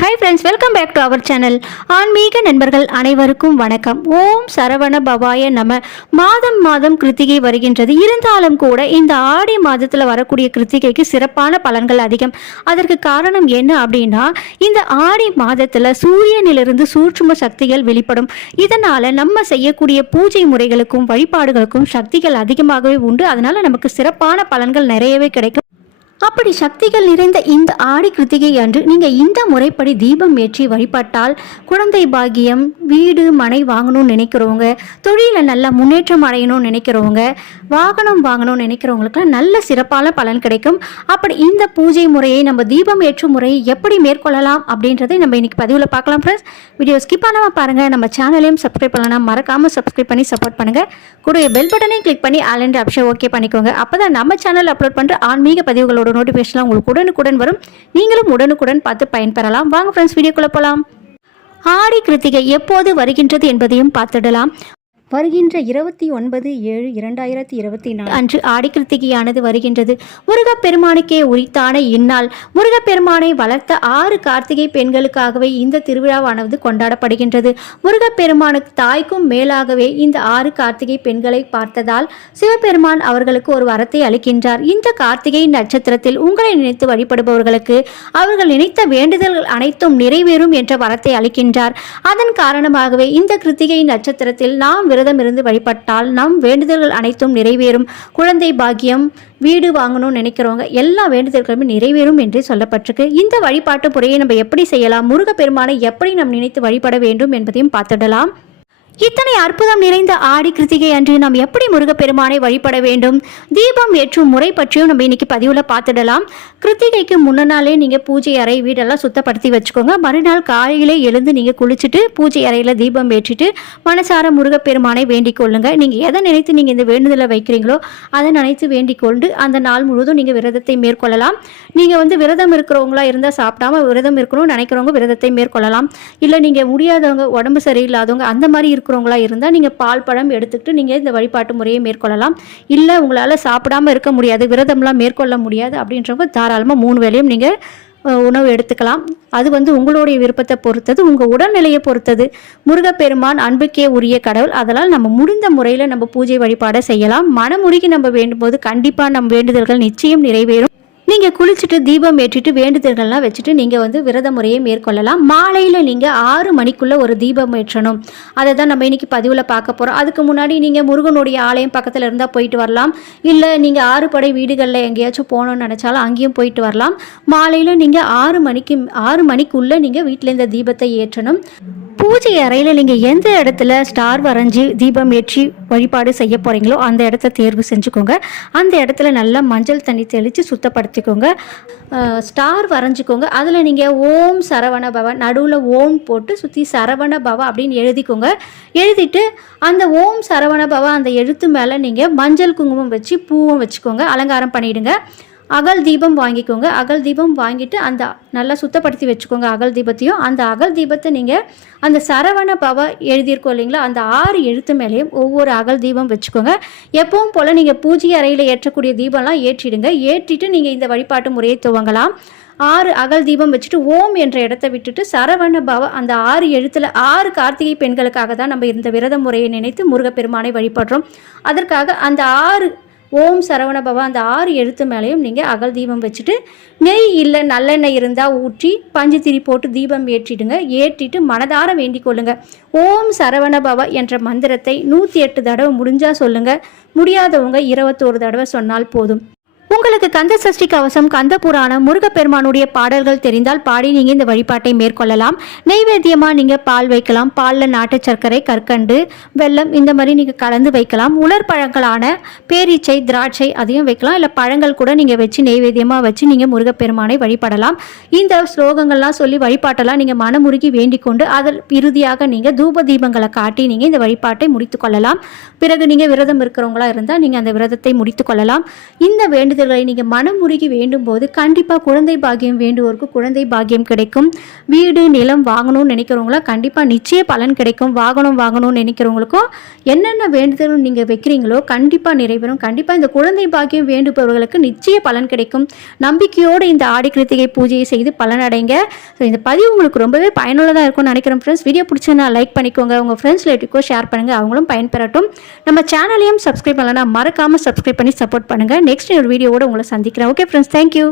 Hi friends welcome back to our channel ஆன்மீக நண்பர்கள் அனைவருக்கும் வணக்கம். ஓம் சரவண பவாய நம. மாதம் மாதம் கிருத்திகை வருகின்றது. இருந்தாலும் கூட இந்த ஆடி மாதத்தில் வரக்கூடிய கிருத்திகைக்கு சிறப்பான பலன்கள் அதிகம். அதற்கு காரணம் என்ன அப்படின்னா இந்த ஆடி மாதத்தில் சூரியனிலிருந்து சூட்சும சக்திகள் வெளிப்படும். இதனால் நம்ம செய்யக்கூடிய பூஜை முறைகளுக்கும் வழிபாடுகளுக்கும் சக்திகள் அதிகமாகவே உண்டு. அதனால் நமக்கு சிறப்பான பலன்கள் நிறையவே கிடைக்கும். அப்படி சக்திகள் நிறைந்த இந்த ஆடி கிருத்திகை அன்று நீங்கள் இந்த முறைப்படி தீபம் ஏற்றி வழிபட்டால் குழந்தை பாக்கியம் வீடு மனை வாங்கணும்னு நினைக்கிறவங்க தொழிலில் நல்ல முன்னேற்றம் அடையணும்னு நினைக்கிறவங்க வாகனம் வாங்கணும்னு நினைக்கிறவங்களுக்குலாம் நல்ல சிறப்பான பலன் கிடைக்கும். அப்படி இந்த பூஜை முறையை நம்ம தீபம் ஏற்றும் முறையை எப்படி மேற்கொள்ளலாம் அப்படின்றதை நம்ம இன்னைக்கு பதிவில் பார்க்கலாம் ஃப்ரெண்ட்ஸ் வீடியோ ஸ்கிப் பண்ணாமல் பாருங்க. நம்ம சேனலையும் சப்ஸ்கிரைப் பண்ணலாம் மறக்காமல் சப்ஸ்கிரைப் பண்ணி சப்போர்ட் பண்ணுங்கள் கூட பெல் பட்டனையும் கிளிக் பண்ணி ஆலண்ட் ஆப்ஷன் ஓகே பண்ணிக்கோங்க. அப்போ தான் நம்ம சேனல் அப்லோட் பண்ணுற ஆன்மீக பதிவுகளோட நோட்டிஃபிகேஷன்லாம் உங்களுக்கு உடனுக்குடன் வரும். நீங்களும் உடனுக்குடன் பார்த்து பயன்பெறலாம். வாங்க ஃப்ரெண்ட்ஸ் வீடியோக்குள்ளே போகலாம் ஆடி கிருத்திகை எப்போது வருகின்றது என்பதையும் பார்த்துடலாம். வருகின்ற இருபத்தி ஒன்பது ஏழு இரண்டாயிரத்தி இருபத்தி நாலு. அன்று ஆடி கிருத்திகையானது வருகின்றது. முருகப்பெருமானுக்கே உரித்தான இந்நாள். முருகப்பெருமானை வளர்த்த ஆறு கார்த்திகை பெண்களுக்காகவே இந்த திருவிழாவானது கொண்டாடப்படுகின்றது. முருகப்பெருமானுக்கு தாய்க்கும் மேலாகவே இந்த ஆறு கார்த்திகை பெண்களை பார்த்ததால் சிவபெருமான் அவர்களுக்கு ஒரு வரத்தை அளிக்கின்றார். இந்த கார்த்திகை நட்சத்திரத்தில் உங்களை நினைத்து வழிபடுபவர்களுக்கு அவர்கள் நினைத்த வேண்டுதல்கள் அனைத்தும் நிறைவேறும் என்ற வரத்தை அளிக்கின்றார். அதன் காரணமாகவே இந்த கிருத்திகை நட்சத்திரத்தில் நாம் விரதம் இருந்து வழிபட்டால் நம் வேண்டுதல்கள் அனைத்தும் நிறைவேறும். குழந்தை பாக்கியம் வீடு வாங்கணும்னு நினைக்கிறவங்க எல்லா வேண்டுதல்களுமே நிறைவேறும் என்று சொல்லப்பட்டிருக்கு. இந்த வழிபாட்டு முறையை நம்ம எப்படி செய்யலாம்? முருகப்பெருமானை எப்படி நாம் நினைத்து வழிபட வேண்டும் என்பதையும் பார்த்துடலாம். இத்தனை அற்புதம் நிறைந்த ஆடி கிருத்திகை அன்று நாம் எப்படி முருகப்பெருமானை வழிபட வேண்டும்? தீபம் ஏற்றும் முறை பற்றியும் நம்ம இன்னைக்கு பதிவில் பார்த்துடலாம். கிருத்திகைக்கு முன்ன நாளே நீங்கள் பூஜை அறை வீடெல்லாம் சுத்தப்படுத்தி வச்சுக்கோங்க. மறுநாள் காலையிலே எழுந்து நீங்கள் குளிச்சுட்டு பூஜை அறையில் தீபம் ஏற்றிட்டு மனசார முருகப்பெருமானை வேண்டிக் கொள்ளுங்க. நீங்கள் எதை நினைத்து நீங்கள் இந்த வேண்டுதலை வைக்கிறீங்களோ அதை நினைத்து வேண்டிக் கொண்டு அந்த நாள் முழுவதும் நீங்கள் விரதத்தை மேற்கொள்ளலாம். நீங்கள் வந்து விரதம் இருக்கிறவங்களா இருந்தால் சாப்பிடாம விரதம் இருக்கணும்னு நினைக்கிறவங்க விரதத்தை மேற்கொள்ளலாம். இல்லை நீங்கள் முடியாதவங்க உடம்பு சரியில்லாதவங்க அந்த மாதிரி இருக்கிறவங்களா இருந்தால் நீங்கள் பால் பழம் எடுத்துக்கிட்டு நீங்கள் இந்த வழிபாட்டு முறையை மேற்கொள்ளலாம். இல்லை உங்களால் சாப்பிடாம இருக்க முடியாது விரதம்லாம் மேற்கொள்ள முடியாது அப்படின்றவங்க தாராளமாக மூணு வேளையும் நீங்கள் உணவு எடுத்துக்கலாம். அது வந்து உங்களுடைய விருப்பத்தை பொறுத்தது உங்கள் உடல்நிலையை பொறுத்தது. முருகப்பெருமான் அன்புக்கே உரிய கடவுள். அதனால் நம்ம முடிந்த முறையில் நம்ம பூஜை வழிபாடை செய்யலாம். மனமுருகி நம்ம வேண்டும் போது கண்டிப்பாக நம் வேண்டுதல்கள் நிச்சயம் நிறைவேறும். நீங்கள் குளிச்சுட்டு தீபம் ஏற்றிட்டு வேண்டுதல்கள்லாம் வச்சுட்டு நீங்கள் வந்து விரத முறையை மேற்கொள்ளலாம். மாலையில் நீங்கள் ஆறு மணிக்குள்ளே ஒரு தீபம் ஏற்றணும். அதை தான் நம்ம இன்னைக்கு பதிவில் பார்க்க போகிறோம் அதுக்கு முன்னாடி நீங்கள் முருகனுடைய ஆலயம் பக்கத்தில் இருந்தால் போயிட்டு வரலாம். இல்லை நீங்கள் ஆறு படை வீடுகளில் எங்கேயாச்சும் போகணும்னு நினச்சாலும் அங்கேயும் போயிட்டு வரலாம். மாலையில் நீங்கள் ஆறு மணிக்கு ஆறு மணிக்குள்ளே நீங்கள் வீட்டில் இந்த தீபத்தை ஏற்றணும். பூஜை அறையில் நீங்கள் எந்த இடத்துல ஸ்டார் வரைஞ்சி தீபம் ஏற்றி வழிபாடு செய்ய போகிறீங்களோ அந்த இடத்த தேர்வு செஞ்சுக்கோங்க. அந்த இடத்துல நல்லா மஞ்சள் தண்ணி தெளித்து சுத்தப்படுத்திக்கோங்க. ஸ்டார் வரைஞ்சிக்கோங்க. அதில் நீங்கள் ஓம் சரவண பவ நடுவில் ஓம் போட்டு சுற்றி சரவண பவ அப்படின்னு எழுதிக்கோங்க. எழுதிட்டு அந்த ஓம் சரவண பவ அந்த எழுத்து மேலே நீங்கள் மஞ்சள் குங்குமம் வச்சு பூவும் வச்சுக்கோங்க. அலங்காரம் பண்ணிவிடுங்க அகல் தீபம் வாங்கிக்கோங்க. அகல் தீபம் வாங்கிட்டு அந்த நல்லா சுத்தப்படுத்தி வச்சுக்கோங்க அகல் தீபத்தையும். அந்த அகல் தீபத்தை நீங்கள் அந்த சரவண பவ எழுதியிருக்கோம் இல்லைங்களா? அந்த ஆறு எழுத்து மேலேயும் ஒவ்வொரு அகல் தீபம் வச்சுக்கோங்க. எப்பவும் போல் நீங்கள் பூஜை அறையில் ஏற்றக்கூடிய தீபம்லாம் ஏற்றிடுங்க. ஏற்றிட்டு நீங்கள் இந்த வழிபாட்டு முறையை துவங்கலாம். ஆறு அகல் தீபம் வச்சுட்டு ஓம் என்ற இடத்த விட்டுட்டு சரவண பவ அந்த ஆறு எழுத்துல ஆறு கார்த்திகை பெண்களுக்காக தான் நம்ம இந்த விரத முறையை நினைத்து முருகப்பெருமானை வழிபடுறோம். அதற்காக அந்த ஆறு ஓம் சரவண பவா அந்த ஆறு எழுத்து மேலேயும் நீங்கள் அகல் தீபம் வச்சுட்டு நெய் இல்லை நல்லெண்ணெய் இருந்தால் ஊற்றி பஞ்சு திரி போட்டு தீபம் ஏற்றிடுங்க. ஏற்றிட்டு மனதார வேண்டிக் கொள்ளுங்க. ஓம் சரவண பவா என்ற மந்திரத்தை நூற்றி எட்டு தடவை முடிஞ்சால் சொல்லுங்கள் முடியாதவங்க இருபத்தோரு தடவை சொன்னால் போதும். உங்களுக்கு கந்த சஷ்டி கவசம் கந்த புராணம் முருகப்பெருமானுடைய பாடல்கள் தெரிந்தால் பாடி நீங்க இந்த வழிபாட்டை மேற்கொள்ளலாம். நெய்வேத்தியமா நீங்க பால் வைக்கலாம். பாலில் நாட்டு சர்க்கரை கற்கண்டு வெல்லம் இந்த மாதிரி நீங்க கலந்து வைக்கலாம். உலர் பழங்களான பேரீச்சை திராட்சை அதையும் வைக்கலாம். இல்லை பழங்கள் கூட நீங்க வச்சு நெய்வேத்தியமா வச்சு நீங்க முருகப்பெருமானை வழிபடலாம். இந்த ஸ்லோகங்கள்லாம் சொல்லி வழிபாட்டெல்லாம் நீங்க மனமுருகி வேண்டிக் கொண்டு அதில் இறுதியாக நீங்க தூப தீபங்களை காட்டி நீங்க இந்த வழிபாட்டை முடித்துக் கொள்ளலாம். பிறகு நீங்க விரதம் இருக்கிறவங்களா இருந்தால் நீங்க அந்த விரதத்தை முடித்துக் கொள்ளலாம். இந்த வேண்டுதல் வேண்டுதல்களை நீங்கள் உருகி வேண்டும் போது கண்டிப்பாக குழந்தை பாக்கியம் வேண்டுவோருக்கு குழந்தை பாக்கியம் கிடைக்கும். வீடு நிலம் வாங்கணும்னு நினைக்கிறவங்களா கண்டிப்பாக நிச்சய பலன் கிடைக்கும். வாகனம் வாங்கணும்னு நினைக்கிறவங்களுக்கும் என்னென்ன வேண்டுதல் நீங்கள் வைக்கிறீங்களோ கண்டிப்பாக நிறைவேறும். கண்டிப்பாக இந்த குழந்தை பாக்கியம் வேண்டுபவர்களுக்கு நிச்சய பலன் கிடைக்கும். நம்பிக்கையோடு இந்த ஆடி கிருத்திகை பூஜையை செய்து பலனடைங்க. ஸோ இந்த பதிவு உங்களுக்கு ரொம்பவே பயனுள்ளதாக இருக்கும்னு நினைக்கிறேன் ஃப்ரெண்ட்ஸ் வீடியோ பிடிச்சதுன்னா லைக் பண்ணிக்கோங்க. உங்கள் ஃப்ரெண்ட்ஸ் ரிலேட்டிவ்க்கோ ஷேர் பண்ணுங்கள் அவங்களும் பயன்பெறட்டும். நம்ம சேனலையும் சப்ஸ்கிரைப் பண்ணலன்னா மறக்காமல் சப்ஸ்கிரைப் பண்ணி சப்போர்ட் பண்ணுங்கள் நெக்ஸ்ட் ஒரு வீடியோவோட உங்களை சந்திக்கிறேன். Okay friends thank you